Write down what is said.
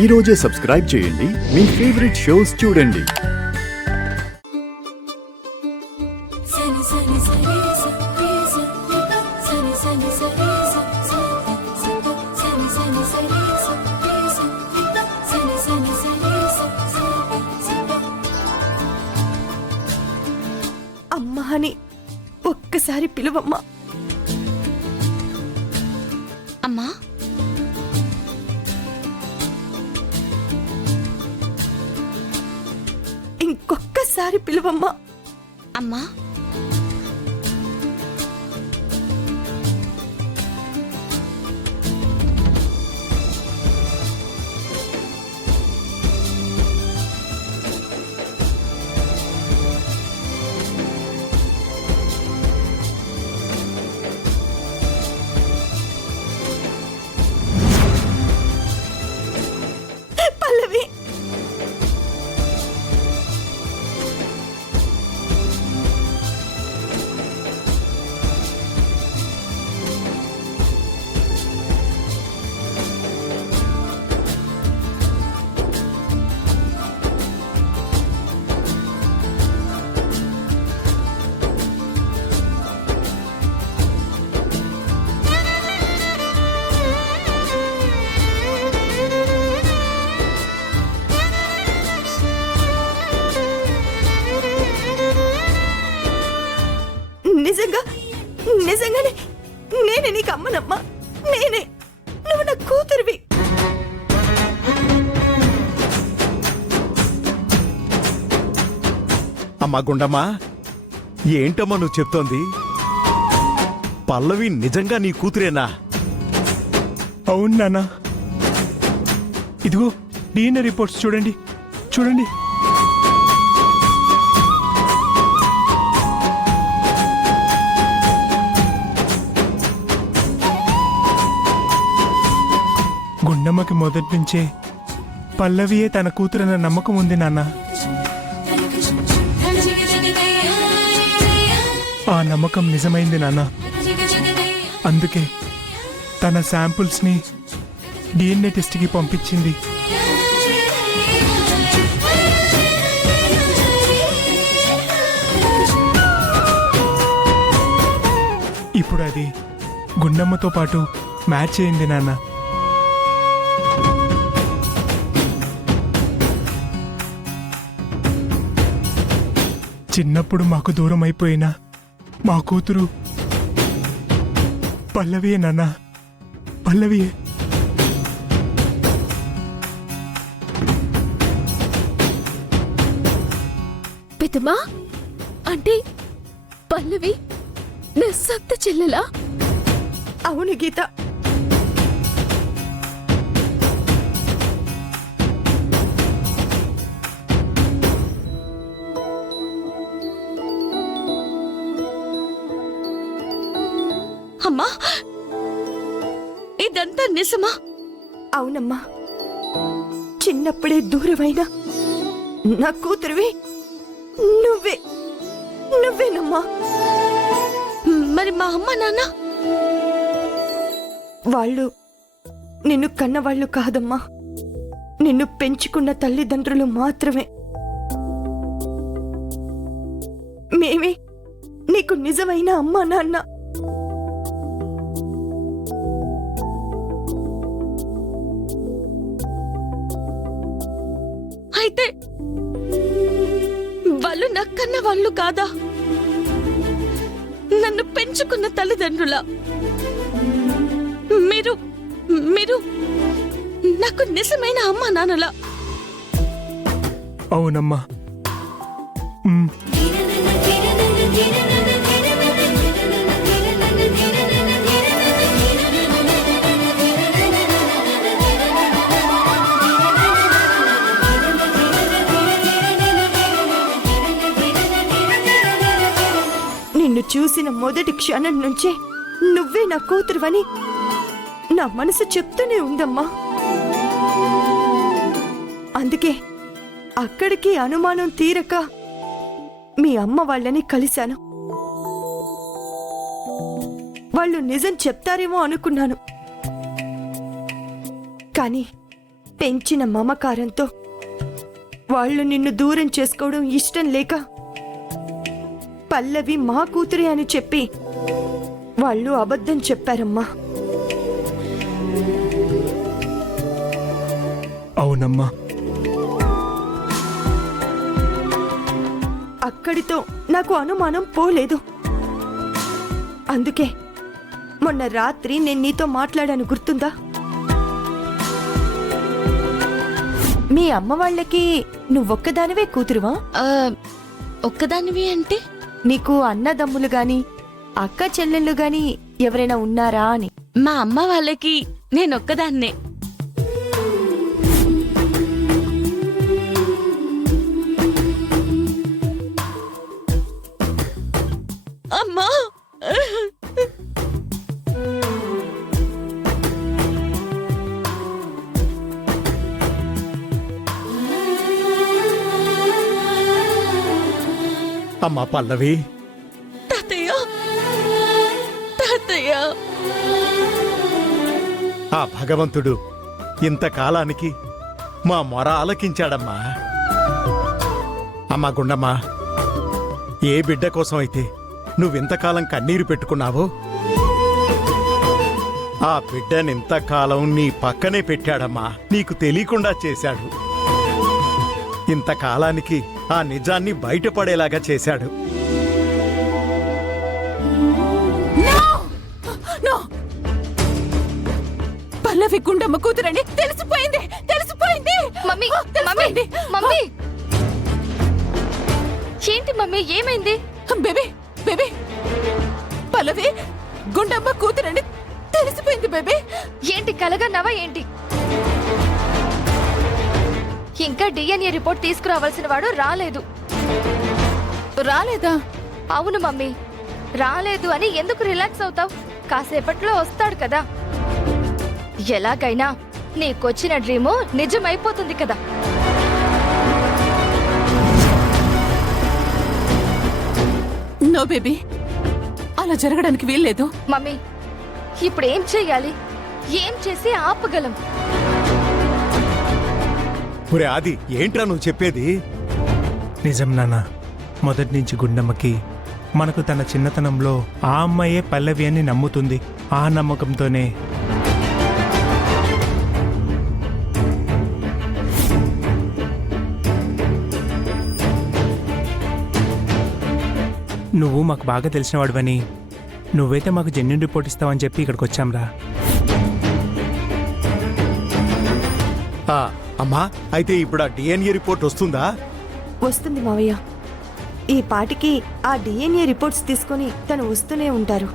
ఈ రోజే సబ్స్క్రైబ్ చేయండి, మీ ఫేవరెట్ షోస్ చూడండి. అమ్మా అని ఒక్కసారి పిలువమ్మా. అమ్మా, ఇంకొక్కసారి పిలువమ్మా. అమ్మా, పల్లవి, నిజంగానే నేనే నీకు అమ్మనమ్మా. నేనే, నువ్వు నా కూతురివి. అమ్మా గుండమ్మా, ఏంటమ్మా నువ్వు చెప్తోంది? పల్లవి నిజంగా నీ కూతురేనా? అవును నాన్న. ఇదిగో డిఎన్ఏ రిపోర్ట్స్ చూడండి చూడండి. గుండమ్మకి మొదటి నుంచే పల్లవియే తన కూతురన్న నమ్మకం ఉంది నాన్న. ఆ నమ్మకం నిజమైంది నాన్న. అందుకే తన శాంపుల్స్ని డిఎన్ఏ టెస్ట్కి పంపించింది. ఇప్పుడు అది గుండమ్మతో పాటు మ్యాచ్ అయింది నాన్న. చిన్నప్పుడు మాకు దూరం అయిపోయిన మా కూతురు పల్లవియే నాన్న, పల్లవియే. పెద్దమ్మా, అంటే పల్లవి నా సొంత చెల్లెలా? అవును గీత, అమ్మా, ఇదంతా నిజమా? అవునమ్మా. చిన్నప్పుడే దూరమైనా నా కూతురివి నువ్వే, నువ్వేనమ్మా. మరి మా అమ్మ నాన్న? వాళ్ళు నిన్ను కన్నవాళ్ళు కాదమ్మా, నిన్ను పెంచుకున్న తల్లిదండ్రులు మాత్రమే. మేమే నీకు నిజమైన అమ్మా నాన్న. అయితే వాళ్ళు నా కన్న వాళ్ళు కాదా? నన్ను పెంచుకున్న తల్లిదండ్రుల? మీరు మీరు నాకు నిజమైన అమ్మా నాన్నలా? అవునమ్మా. నిన్ను చూసిన మొదటి క్షణం నుంచే నువ్వే నా కూతురువని నా మనసు చెప్తూనే ఉందమ్మా. అందుకే అక్కడికి అనుమానం తీరక మీ అమ్మ వాళ్ళని కలిశాను. వాళ్ళు నిజం చెప్తారేమో అనుకున్నాను, కానీ పెంచిన మమకారంతో వాళ్ళు నిన్ను దూరం చేసుకోవడం ఇష్టం లేక పల్లవి మా కూతురే అని చెప్పి వాళ్ళు అబద్ధం చెప్పారమ్మా. అవునమ్మా. అక్కడితో నాకు అనుమానం పోలేదు. అందుకే మొన్న రాత్రి నేను నీతో మాట్లాడాను, గుర్తుందా? మీ అమ్మ వాళ్ళకి నువ్వొక్కదానివే కూతురువా? ఆ, ఒక్కదానివి అంటే నీకు అన్నదమ్ములు గాని అక్క చెల్లెళ్ళు గాని ఎవరైనా ఉన్నారా అని. మా అమ్మ వాళ్ళకి నేనొక్కదాన్నే. అమ్మా, అమ్మా పల్లవి, తాతయ్య, తాతయ్య. ఆ భగవంతుడు ఇంతకాలానికి మా మొర ఆలకించాడమ్మా. అమ్మా గుండమ్మా, ఏ బిడ్డ కోసం అయితే నువ్వింతకాలం కన్నీరు పెట్టుకున్నావో ఆ బిడ్డనింతకాలం నీ పక్కనే పెట్టాడమ్మా. నీకు తెలియకుండా చేశాడు. ఇంతకాలానికి ఆ నిజాన్ని బయటపడేలాగా చేశాడు. పల్లవి గుండమ్మ కూతురని తెలిసిపోయింది, తెలిసిపోయింది. మమ్మీ మమ్మీ మమ్మీ ఏంటి మమ్మీ ఏమైంది? బేబీ బేబీ పల్లవి గుండమ్మ కూతురని తెలిసిపోయింది బేబీ. ఏంటి కలగన్నావా ఏంటి? ఇంకా డిఎన్ఏ రిపోర్ట్ తీసుకురావాల్సిన వాడు రాలేదు. రాలేదా? అవును మమ్మీ, రాలేదు అని ఎందుకు రిలాక్స్ అవుతావు? కాసేపట్లో వస్తాడు కదా. ఎలాగైనా నీకొచ్చిన డ్రీము నిజమైపోతుంది కదా. నో బేబీ, అలా జరగడానికి వీల్లేదు. మమ్మీ ఇప్పుడు ఏం చెయ్యాలి? ఏం చేసి ఆపగలం? ఒరే ఆది, ఏంట్రా నువ్వు చెప్పేది? నిజం నాన్న. మొదటి నుంచి గుండమ్మకి మనకు తన చిన్నతనంలో ఆ అమ్మాయే పల్లవి అని నమ్ముతుంది. ఆ నమ్మకంతోనే నువ్వు మాకు బాగా తెలిసినవాడివని, నువ్వైతే మాకు జెన్యున్ రిపోర్ట్ ఇస్తావని చెప్పి ఇక్కడికి వచ్చాంరా. అమ్మా, అయితే ఇప్పుడు ఆ డిఎన్ఏ రిపోర్ట్ వస్తుందా? వస్తుంది మావయ్య. ఈ పాటికి ఆ డిఎన్ఏ రిపోర్ట్స్ తీసుకొని తను వస్తూనే ఉంటారు.